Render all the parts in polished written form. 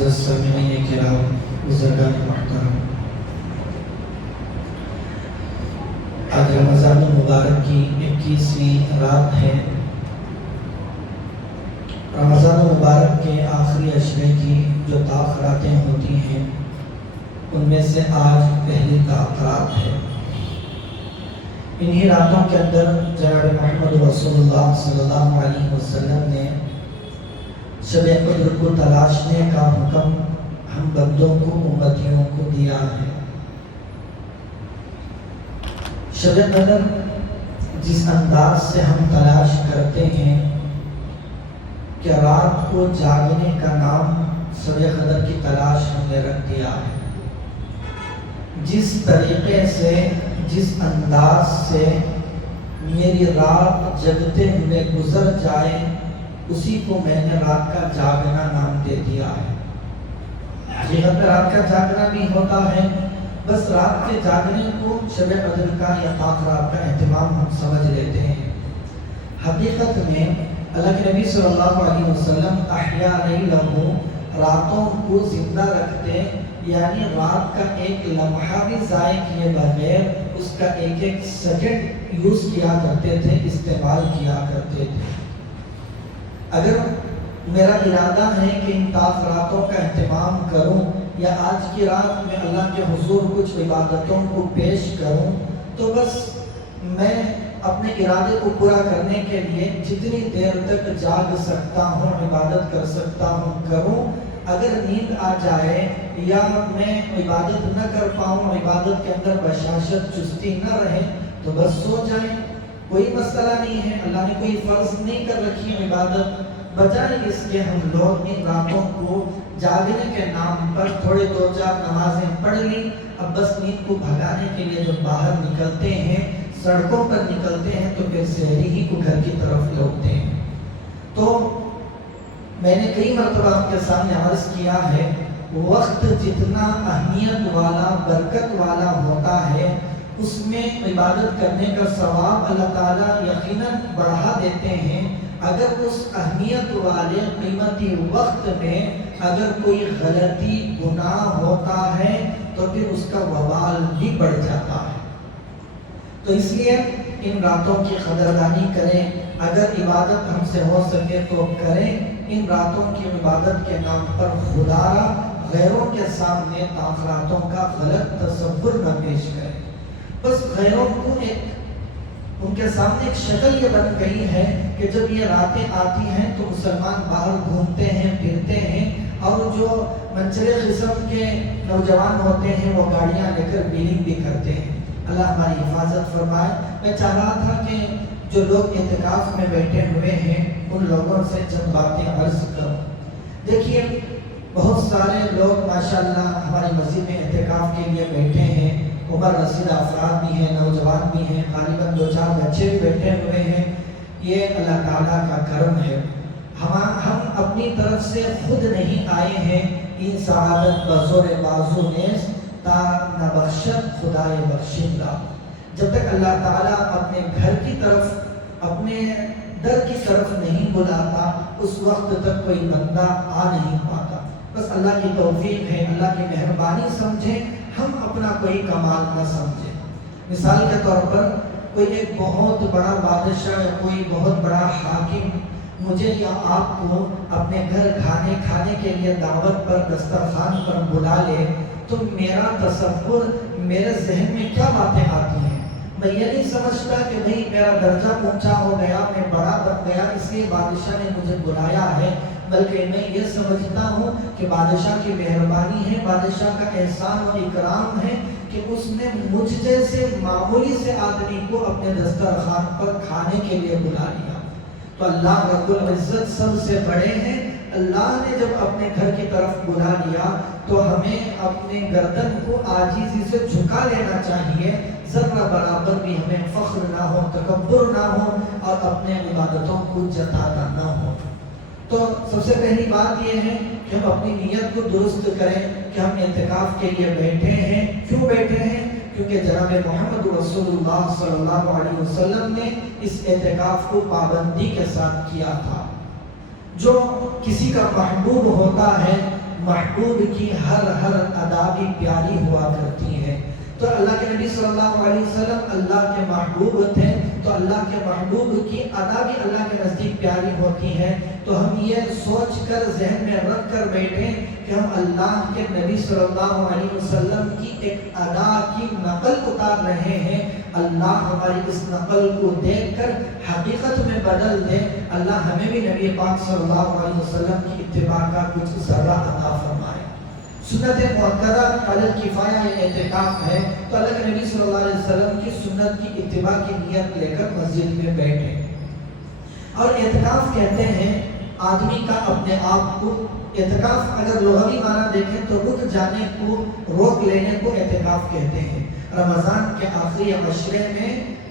معزز سامعین کرام، بزرگان محترم، آج رمضان المبارک کی 21ویں رات ہے۔ رمضان المبارک کے آخری عشرے کی جو تاخراتیں ہوتی ہیں ان میں سے آج پہلی تاخرات ہے۔ انہی راتوں کے اندر جناب محمد رسول اللہ صلی اللہ علیہ وسلم نے شب قدر کو تلاشنے کا حکم ہم بندوں کو، امتیوں کو دیا ہے۔ شب قدر جس انداز سے ہم تلاش کرتے ہیں کہ رات کو جاگنے کا نام شب قدر کی تلاش ہم نے رکھ دیا ہے، جس طریقے سے، جس انداز سے میری رات جگتے ہوئے گزر جائے اسی کو میں نے رات کا جاگنا نام دے دیا ہے۔ حقیقت میں رات کا جاگنا بھی ہوتا ہے، بس رات کے جاگنے کو شب قدر کا یا تاخرات کا اہتمام ہم سمجھ لیتے ہیں۔ حقیقت میں اللہ کے نبی صلی اللہ علیہ وسلم احیا لیلہ، راتوں کو زندہ رکھتے، یعنی رات کا ایک لمحہ بھی ضائع کیے بغیر اس کا ایک ایک سیکنڈ یوز کیا کرتے تھے، استعمال کیا کرتے تھے۔ اگر میرا ارادہ ہے کہ ان تاخراتوں کا اہتمام کروں یا آج کی رات میں اللہ کے حضور کچھ عبادتوں کو پیش کروں، تو بس میں اپنے ارادے کو پورا کرنے کے لیے جتنی دیر تک جاگ سکتا ہوں، عبادت کر سکتا ہوں کروں۔ اگر نیند آ جائے یا میں عبادت نہ کر پاؤں، عبادت کے اندر بشاشت، چستی نہ رہے، تو بس سو جائیں، کوئی مسئلہ نہیں ہے۔ اللہ نے کوئی فرض نہیں کر رکھی عبادت، بجائے اس کے ہم لوگ ان راتوں کو جاگنے کے نام پر تھوڑے دو چار نمازیں پڑھ لی، اب بس نیند کو بھگانے کے لیے جب باہر نکلتے ہیں، سڑکوں پر نکلتے ہیں، تو پھر سحری ہی کو گھر کی طرف لوٹتے ہیں۔ تو میں نے کئی مرتبہ آپ کے سامنے عرض کیا ہے، وقت جتنا اہمیت والا، برکت والا ہوتا ہے، اس میں عبادت کرنے کا ثواب اللہ تعالیٰ یقیناً بڑھا دیتے ہیں۔ اگر اس اہمیت والے قیمتی وقت میں اگر کوئی غلطی، گناہ ہوتا ہے تو پھر اس کا وبال بھی بڑھ جاتا ہے۔ تو اس لیے ان راتوں کی قدردانی کریں، اگر عبادت ہم سے ہو سکے تو کریں۔ ان راتوں کی عبادت کے نام پر خدا غیروں کے سامنے تاخراتوں کا غلط تصور نہ پیش کریں۔ بس غیروں کو ان کے سامنے ایک شکل یہ بن گئی ہے کہ جب یہ راتیں آتی ہیں تو مسلمان باہر گھومتے ہیں، پھرتے ہیں، اور جو منچلے قسم کے نوجوان ہوتے ہیں وہ گاڑیاں لے کر بیلنگ بھی کرتے ہیں۔ اللہ ہماری حفاظت فرمائے۔ میں چاہ رہا تھا کہ جو لوگ اعتکاف میں بیٹھے ہوئے ہیں ان لوگوں سے چند باتیں عرض کروں۔ دیکھیے، بہت سارے لوگ ماشاءاللہ ہماری مسجد میں اعتکاف کے لیے بیٹھے ہیں، عمر رسیدہ افراد بھی ہیں، نوجوان بھی ہیں، غالباً دو چار بچے بھی بیٹھے ہوئے ہیں۔ یہ اللہ تعالیٰ کا کرم ہے۔ ہم اپنی طرف سے خود نہیں آئے ہیں، ان سعادت بزور بازو نیز تا نبخشت خدائے بخشندہ۔ جب تک اللہ تعالیٰ اپنے گھر کی طرف، اپنے در کی طرف نہیں بلاتا، اس وقت تک کوئی بندہ آ نہیں پاتا۔ بس اللہ کی توفیق ہے، اللہ کی مہربانی سمجھیں، ہم اپنا کوئی کمال نہ سمجھیں۔ مثال کے طور پر کوئی ایک بہت بڑا بادشاہ یا کوئی بہت بڑا حاکم مجھے یا آپ کو اپنے گھر کھانے کے لیے دعوت پر، دسترخوان پر بلا لے، تو میرا تصور، میرے ذہن میں کیا باتیں آتی ہیں؟ میں یہ نہیں سمجھتا کہ بھئی میرا درجہ اونچا ہو گیا، میں بڑا بن گیا اس لیے بادشاہ نے مجھے بلایا ہے، بلکہ میں یہ سمجھتا ہوں کہ بادشاہ کی مہربانی ہے، بادشاہ کا احسان و اکرام ہے کہ اس نے مجھ جیسے معمولی سے آدمی کو اپنے دسترخوان پر کھانے کے لیے بلا لیا۔ تو اللہ رب العزت سب سے بڑے ہیں۔ اللہ نے جب اپنے گھر کی طرف بلا لیا تو ہمیں اپنے گردن کو عاجزی سے جھکا لینا چاہیے، ذرہ برابر بھی ہمیں فخر نہ ہو، تکبر نہ ہو، اور اپنے عبادتوں کو جتانا نہ ہو۔ تو سب سے پہلی بات یہ ہے کہ ہم اپنی نیت کو درست کریں کہ ہم اعتکاف کے لیے بیٹھے ہیں۔ کیوں بیٹھے ہیں؟ کیونکہ جناب محمد رسول اللہ صلی اللہ علیہ وسلم نے اس اعتکاف کو پابندی کے ساتھ کیا تھا۔ جو کسی کا محبوب ہوتا ہے محبوب کی ہر ادا بھی پیاری ہوا کرتی ہے۔ تو اللہ کے نبی صلی اللہ علیہ وسلم اللہ کے محبوب تھے، تو اللہ کے محبوب کی ادا بھی اللہ کے نزدیک پیاری ہوتی ہے۔ تو ہم یہ سوچ کر ذہن میں رکھ کر بیٹھیں کہ ہم اللہ کے نبی صلی اللہ علیہ وسلم کی ایک ادا کی نقل اتار رہے ہیں، اللہ ہماری اس نقل کو دیکھ کر حقیقت میں بدل دے، اللہ ہمیں بھی نبی پاک صلی اللہ علیہ وسلم کی اتباع کا کچھ ذرہ عطا فرمائے۔ سنت مؤکدہ علی الکفایہ یہ اعتکاف ہے، تو اللہ کے نبی صلی اللہ علیہ وسلم کی سنت کی اتباع کی نیت لے کر مسجد میں بیٹھے، اور اعتکاف کہتے ہیں آدمی کا اپنے آپ کو، اعتکاف اگر لغوی معنی دیکھیں تو رک جانے کو، روک لینے کو اعتکاف کہتے ہیں۔ رمضان کے آخری عشرے میں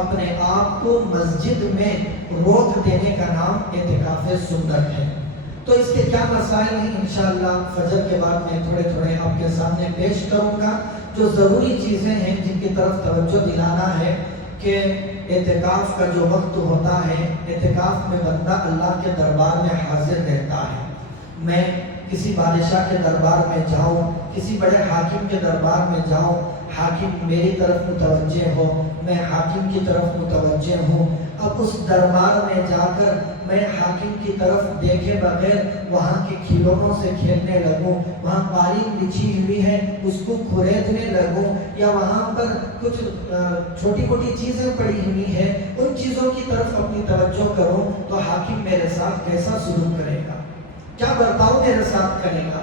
اپنے آپ کو مسجد میں روک دینے کا نام اعتکاف سنت ہے۔ تو اس کے کیا مسائل ہیں انشاءاللہ فجر کے بعد میں تھوڑے آپ کے سامنے پیش کروں گا، جو ضروری چیزیں ہیں جن کی طرف توجہ دلانا ہے کہ اعتکاف کا جو وقت ہوتا ہے، اعتکاف میں بندہ اللہ کے دربار میں حاضر رہتا ہے۔ میں کسی بادشاہ کے دربار میں جاؤں، کسی بڑے حاکم کے دربار میں جاؤں، حاکم میری طرف متوجہ ہو، میں حاکم کی طرف متوجہ ہوں، اب اس دربار میں جا کر میں حاکم کی طرف دیکھے بغیر وہاں کے کھلونوں سے کھیلنے لگوں، وہاں قالین بچھی ہوئی ہے اس کو کھریدنے لگوں، یا وہاں پر کچھ چھوٹی موٹی چیزیں پڑی ہوئی ہیں ان چیزوں کی طرف اپنی توجہ کروں، تو حاکم میرے ساتھ کیسا سلوک کرے گا، کیا برتاؤ میرے ساتھ کرے گا؟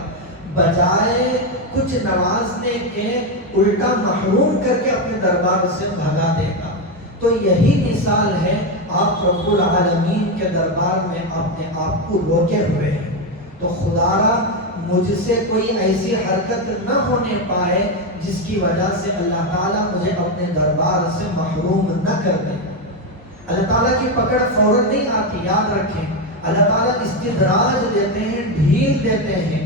بجائے کچھ نوازنے کے الٹا محروم کر کے اپنے دربار سے بھگا دے گا۔ تو یہی مثال ہے، آپ رب العالمین کے دربار میں اپنے آپ کو روکے ہوئے ہیں، تو خدا را مجھ سے کوئی ایسی حرکت نہ ہونے پائے جس کی وجہ سے اللہ تعالیٰ مجھے اپنے دربار سے محروم نہ کر دے۔ اللہ تعالیٰ کی پکڑ فوراً نہیں آتی، یاد رکھیں، اللہ تعالیٰ استدراج دیتے ہیں، ڈھیل دیتے ہیں۔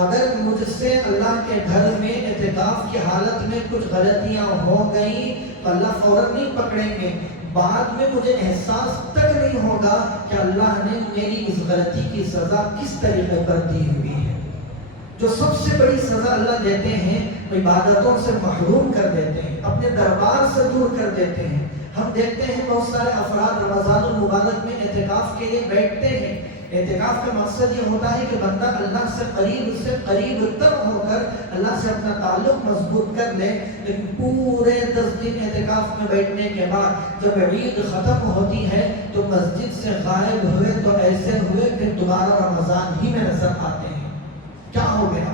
اگر مجھ سے اللہ کے گھر میں اعتکاف کی حالت میں کچھ غلطیاں ہو گئیں تو اللہ فوراً نہیں پکڑیں گے، بعد میں مجھے احساس تک نہیں ہوگا کہ اللہ نے میری اس غلطی کی سزا کس طریقے پر دی ہوئی ہے۔ جو سب سے بڑی سزا اللہ دیتے ہیں، عبادتوں سے محروم کر دیتے ہیں، اپنے دربار سے دور کر دیتے ہیں۔ ہم دیکھتے ہیں بہت سارے افراد رمضان المبارک میں اعتکاف کے لیے بیٹھتے ہیں۔ اعتکاف کا مقصد یہ ہوتا ہے کہ بندہ اللہ سے قریب تر ہو کر اللہ سے اپنا تعلق مضبوط کر لے، لیکن پورے 10 دن اعتکاف میں بیٹھنے کے بعد جب عید ختم ہوتی ہے تو مسجد سے غائب ہوئے تو ایسے ہوئے کہ دوبارہ رمضان ہی میں نظر آتے ہیں۔ کیا ہو گیا؟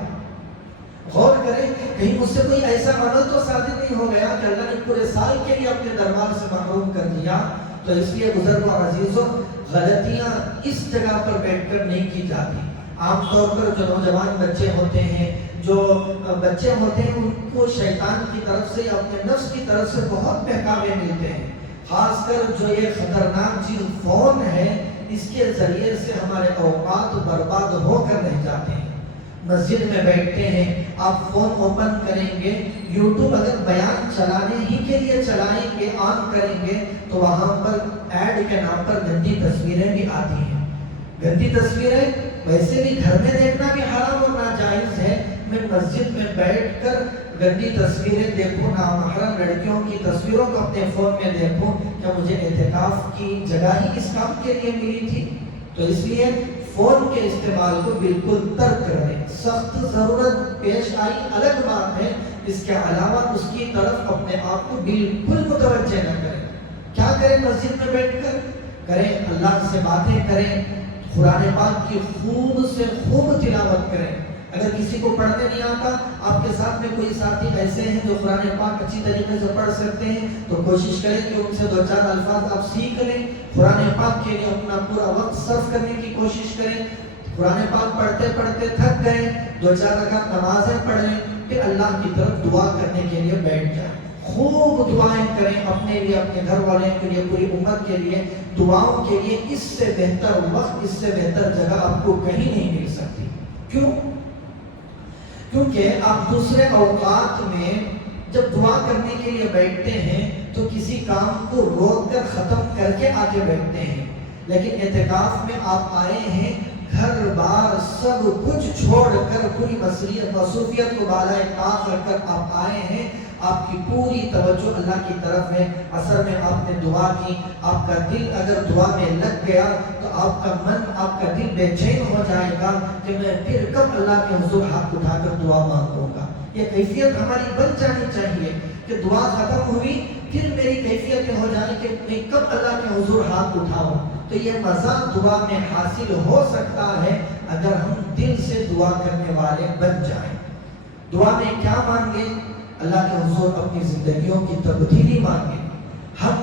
غور کریں، کہیں مجھ سے کوئی ایسا عمل تو صادر نہیں ہو گیا کہ اللہ نے پورے سال کے لیے اپنے دربار سے محروم کر دیا۔ تو اس لیے بزرگوں اور عزیزوں، غلطیاں اس جگہ پر بیٹھ کر نہیں کی جاتی۔ عام طور پر جو نوجوان بچے ہوتے ہیں، جو بچے ہوتے ہیں، ان کو شیطان کی طرف سے یا اپنے نفس کی طرف سے بہت بہکاوے ملتے ہیں، خاص کر جو یہ خطرناک چیز فون ہے، اس کے ذریعے سے ہمارے اوقات برباد ہو کر رہ جاتے ہیں۔ مسجد میں بیٹھتے ہیں، آپ فون اوپن کریں گے، یوٹیوب اگر بیان چلانے ہی کے لیے چلائیں گے، آن کریں گے، تو وہاں پر ایڈ کے نام پر گندی تصویریں بھی آتی ہیں۔ گندی تصویریں ویسے بھی گھر میں دیکھنا بھی حرام اور ناجائز ہے، میں مسجد میں بیٹھ کر گندی تصویریں دیکھوں، نامحرم لڑکیوں کی تصویروں کو اپنے فون میں دیکھوں، کیا مجھے اعتکاف کی جگہ ہی اس کام کے لیے ملی تھی؟ تو اس لیے فون کے استعمال کو بالکل ترک کریں۔ سخت ضرورت پیش آئی الگ بات ہے، اس کے علاوہ اس کی طرف اپنے آپ کو بالکل متوجہ نہ کریں۔ کیا کریں مسجد میں بیٹھ کر؟ کریں اللہ سے باتیں کریں، قرآن پاک کی خوب سے خوب تلاوت کریں۔ اگر کسی کو پڑھنے نہیں آتا، آپ کے ساتھ میں کوئی ساتھی ایسے ہیں جو قرآن پاک اچھی طریقے سے پڑھ سکتے ہیں، تو کوشش کریں کہ ان سے 2-4 الفاظ آپ سیکھ لیں، قرآن پاک کے لیے اپنا پورا وقت صرف کرنے کی کوشش کریں۔ قرآن پاک پڑھتے پڑھتے تھک گئے، 2-4 رکعت نمازیں پڑھ لیں، پھر اللہ کی طرف دعا کرنے کے لیے بیٹھ جائیں۔ خوب دعائیں کریں اپنے لیے، اپنے گھر والوں کے لیے، پوری امت کے لیے، دعاؤں کے لیے۔ اس سے بہتر وقت، اس سے بہتر جگہ آپ کو کہیں نہیں مل سکتی۔ کیوں؟ کیونکہ آپ دوسرے اوقات میں جب دعا کرنے کے لیے بیٹھتے ہیں تو کسی کام کو روک کر ختم کر کے آگے بیٹھتے ہیں، لیکن اعتکاف میں آپ آئے ہیں، گھر بار سب کچھ چھوڑ کر پوری مصروفیت کو بالائے طاق رکھ کر آپ آئے ہیں. آپ کی پوری توجہ اللہ کی طرف ہے. اثر میں آپ نے دعا کی, آپ کا دل اگر دعا میں لگ گیا تو آپ کا من, آپ کا دل بے چین ہو جائے گا کہ میں پھر کب اللہ کے حضور ہاتھ اٹھا کر دعا مانگوں گا. یہ کیفیت ہماری بن جانی چاہیے کہ دعا ختم ہوئی پھر میری کیفیت ہو جائے کہ میں کب اللہ کے حضور ہاتھ اٹھاؤں. تو یہ مزہ دعا میں حاصل ہو سکتا ہے اگر ہم دل سے دعا کرنے والے بن جائیں. دعا میں کیا مانگے؟ اللہ کے حضور اپنی زندگیوں کی تبدیلی مانگے. ہم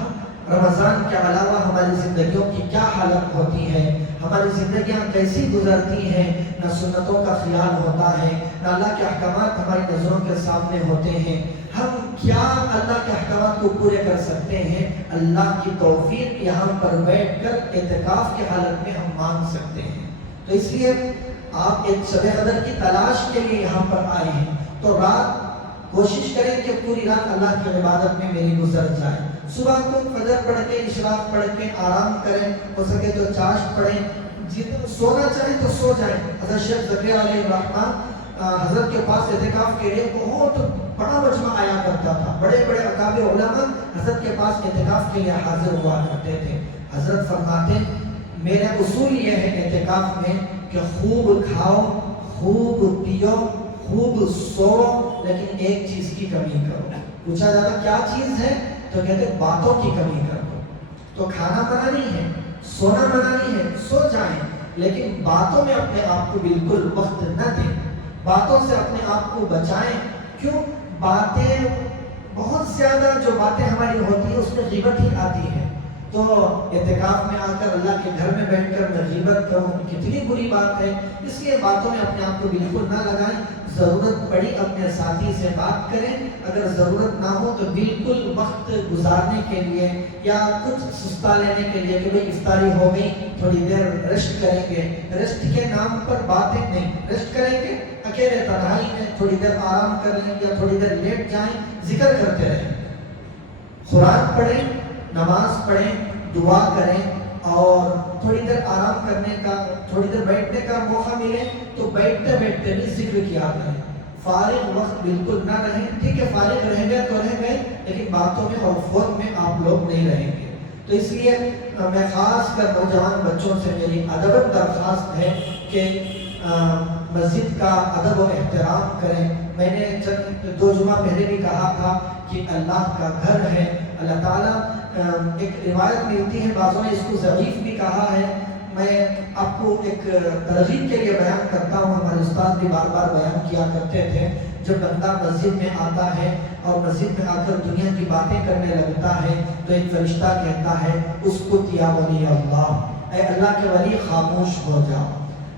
رمضان کے علاوہ ہماری زندگیوں کی کیا حالت ہوتی ہے, ہماری زندگیاں کیسی گزرتی ہیں, نہ سنتوں کا خیال ہوتا ہے, نہ اللہ کے احکامات ہماری نظروں کے سامنے ہوتے ہیں. ہم کیا اللہ کے احکامات کو پورے کر سکتے ہیں؟ اللہ کی توفیق یہاں پر بیٹھ کر اعتکاف کی حالت میں ہم مانگ سکتے ہیں. تو اس لیے آپ ایک شب قدر کی تلاش کے لیے یہاں پر آئے ہیں تو رات کوشش کریں کہ پوری رات اللہ کی عبادت میں میری گزر جائے. صبح کو فجر پڑھ کے اشراق پڑھ کے آرام کریں, ہو سکے تو چاشت پڑھیں, جتنا سونا چاہیں تو سو جائیں. حضرت شیخ زکریا علیہ الرحمن حضرت کے پاس اعتکاف کے لیے بہت بڑا مجمع آیا کرتا تھا. بڑے بڑے اکابر علماء حضرت کے پاس اعتکاف کے لیے حاضر ہوا کرتے تھے. حضرت فرماتے میرا اصول یہ ہے اعتکاف میں کہ خوب کھاؤ, خوب پیو, خوب سو, لیکن ایک چیز کی کمی کرو. پوچھا جاتا کیا چیز ہے تو کہتے باتوں کی کمی کرو. تو کھانا منع نہیں ہے, سونا منع نہیں ہے, سو جائیں, لیکن باتوں میں اپنے آپ کو بالکل وقت نہ دیں. باتوں سے اپنے آپ کو بچائیں. کیوں؟ باتیں بہت زیادہ جو باتیں ہماری ہوتی ہیں اس میں غیبت ہی آتی ہے. تو اعتکاف میں آ کر اللہ کے گھر میں بیٹھ کر میں غیبت کروں کتنی بری بات ہے. اس لیے باتوں میں اپنے آپ کو بالکل نہ لگائیں. ضرورت پڑی اپنے ساتھی سے بات کریں, اگر ضرورت نہ ہو تو بالکل وقت گزارنے کے لیے یا کچھ سستا لینے کے لیے کہ بھئی افطاری ہو گئی تھوڑی دیر ریسٹ کریں گے, ریسٹ کے نام پر باتیں نہیں, ریسٹ کریں گے اکیلے تنہائی میں تھوڑی دیر آرام کر لیں یا تھوڑی دیر لیٹ جائیں, ذکر کرتے رہیں, قرآن پڑھیں, نماز پڑھیں, دعا کریں, اور تھوڑی دیر آرام کرنے کا, تھوڑی دیر بیٹھنے کا موقع ملے تو بیٹھتے بیٹھتے بھی ذکر کیا کریں. فارغ وقت بالکل نہ رہیں. ٹھیک ہے فارغ رہ گئے تو رہ گئے, لیکن باتوں میں اور فون میں آپ لوگ نہیں رہیں گے. تو اس لیے میں خاص کر نوجوان بچوں سے میری ادب درخواست ہے کہ مسجد کا ادب و احترام کریں. میں نے چند 2 جمعہ پہلے بھی کہا تھا کہ اللہ کا گھر ہے. اللہ تعالیٰ ایک روایت ملتی ہے, بعضوں نے اس کو ضعیف بھی کہا ہے, میں آپ کو ایک ترغیب کے لیے بیان کرتا ہوں. ہمارے استاد بھی بار بار بیان کیا کرتے تھے, جب بندہ مسجد میں آتا ہے اور مسجد میں آ کر دنیا کی باتیں کرنے لگتا ہے تو ایک فرشتہ کہتا ہے اسکت یا ولی اللہ, اے اللہ کے ولی خاموش ہو جاؤ.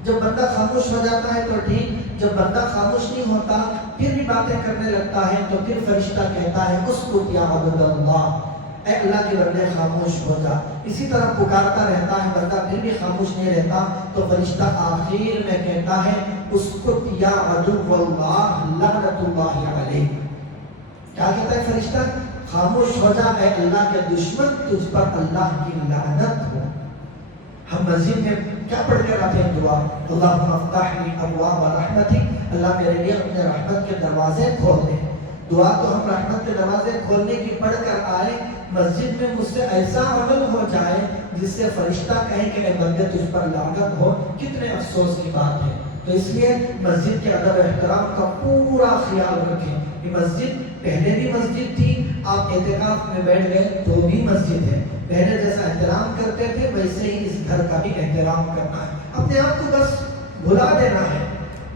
جب بندہ خاموش ہو جاتا ہے تو ٹھیک, جب بندہ خاموش نہیں ہوتا پھر بھی باتیں کرنے لگتا ہے تو پھر فرشتہ کہتا ہے اسکت یا عبد اللہ, اے اللہ کے بندے خاموش ہو جا. اسی طرح پکارتا رہتا ہے بندہ پھر بھی خاموش نہیں رہتا تو فرشتہ آخر میں کہتا ہے اسکت یا عدو اللہ لعنت اللہ علیہ. کیا کہتا ہے فرشتہ؟ خاموش ہو جا اے اللہ کے دشمن, تجھ پر اللہ کی لعنت ہو. ہم مسجد میں کیا پڑھ کر آتے ہیں دعا, اللہم افتح لی ابواب رحمتک, اللہ میرے لیے اپنے رحمت کے دروازے کھول دے. دعا تو ہم رحمت کے دروازے کھولنے کی پڑھ کر آئے, مسجد میں مجھ سے ایسا عمل ہو جائے جس سے فرشتہ کہے کہ اے بندے تجھ پر لعنت ہو, کتنے افسوس کی بات ہے. تو اس لیے مسجد کے ادب احترام کا پورا خیال رکھیں. یہ مسجد پہلے بھی مسجد تھی, آپ اعتکاف میں بیٹھ گئے تو بھی مسجد ہے. پہلے جیسا احترام کرتے تھے ویسے ہی اس گھر کا بھی احترام کرنا ہے. اپنے آپ کو بس بھلا دینا ہے,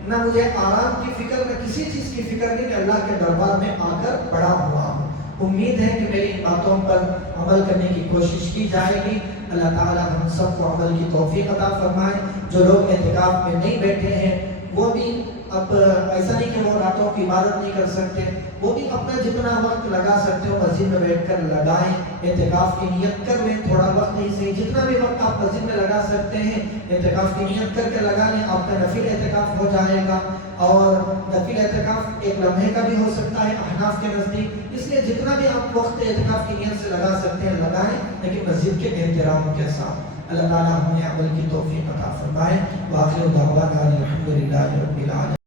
نہ مجھے آرام کی فکر, نہ کسی چیز کی فکر نہیں کہ اللہ کے دربار میں آ کر پڑا ہوا ہوں. امید ہے کہ میری ان باتوں پر عمل کرنے کی کوشش کی جائے گی. اللہ تعالیٰ ہم سب کو عمل کی توفیق عطا فرمائے. جو لوگ اعتکاف میں نہیں بیٹھے ہیں وہ بھی اب ایسا نہیں کہ وہ راتوں کی عبادت نہیں کر سکتے, وہ بھی اپنا جتنا وقت لگا سکتے ہو مسجد میں بیٹھ کر لگائیں. اعتکاف کی نیت کر لیں, تھوڑا وقت نہیں صحیح, جتنا بھی وقت آپ مسجد میں لگا سکتے ہیں اعتکاف کی نیت کر کے لگا لیں. آپ کا نفل اعتکاف ہو جائے گا, اور نفل اعتکاف ایک لمحے کا بھی ہو سکتا ہے احناف کے نزدیک. اس لیے جتنا بھی آپ وقت اعتکاف کی نیت سے لگا سکتے ہیں لگائیں, لیکن مسجد کے احترام کے ساتھ. اللہ تعالیٰ ہمیں عمل کی توفیق عطا فرمائے. وآخر دعوانا الحمدللہ رب العالمین.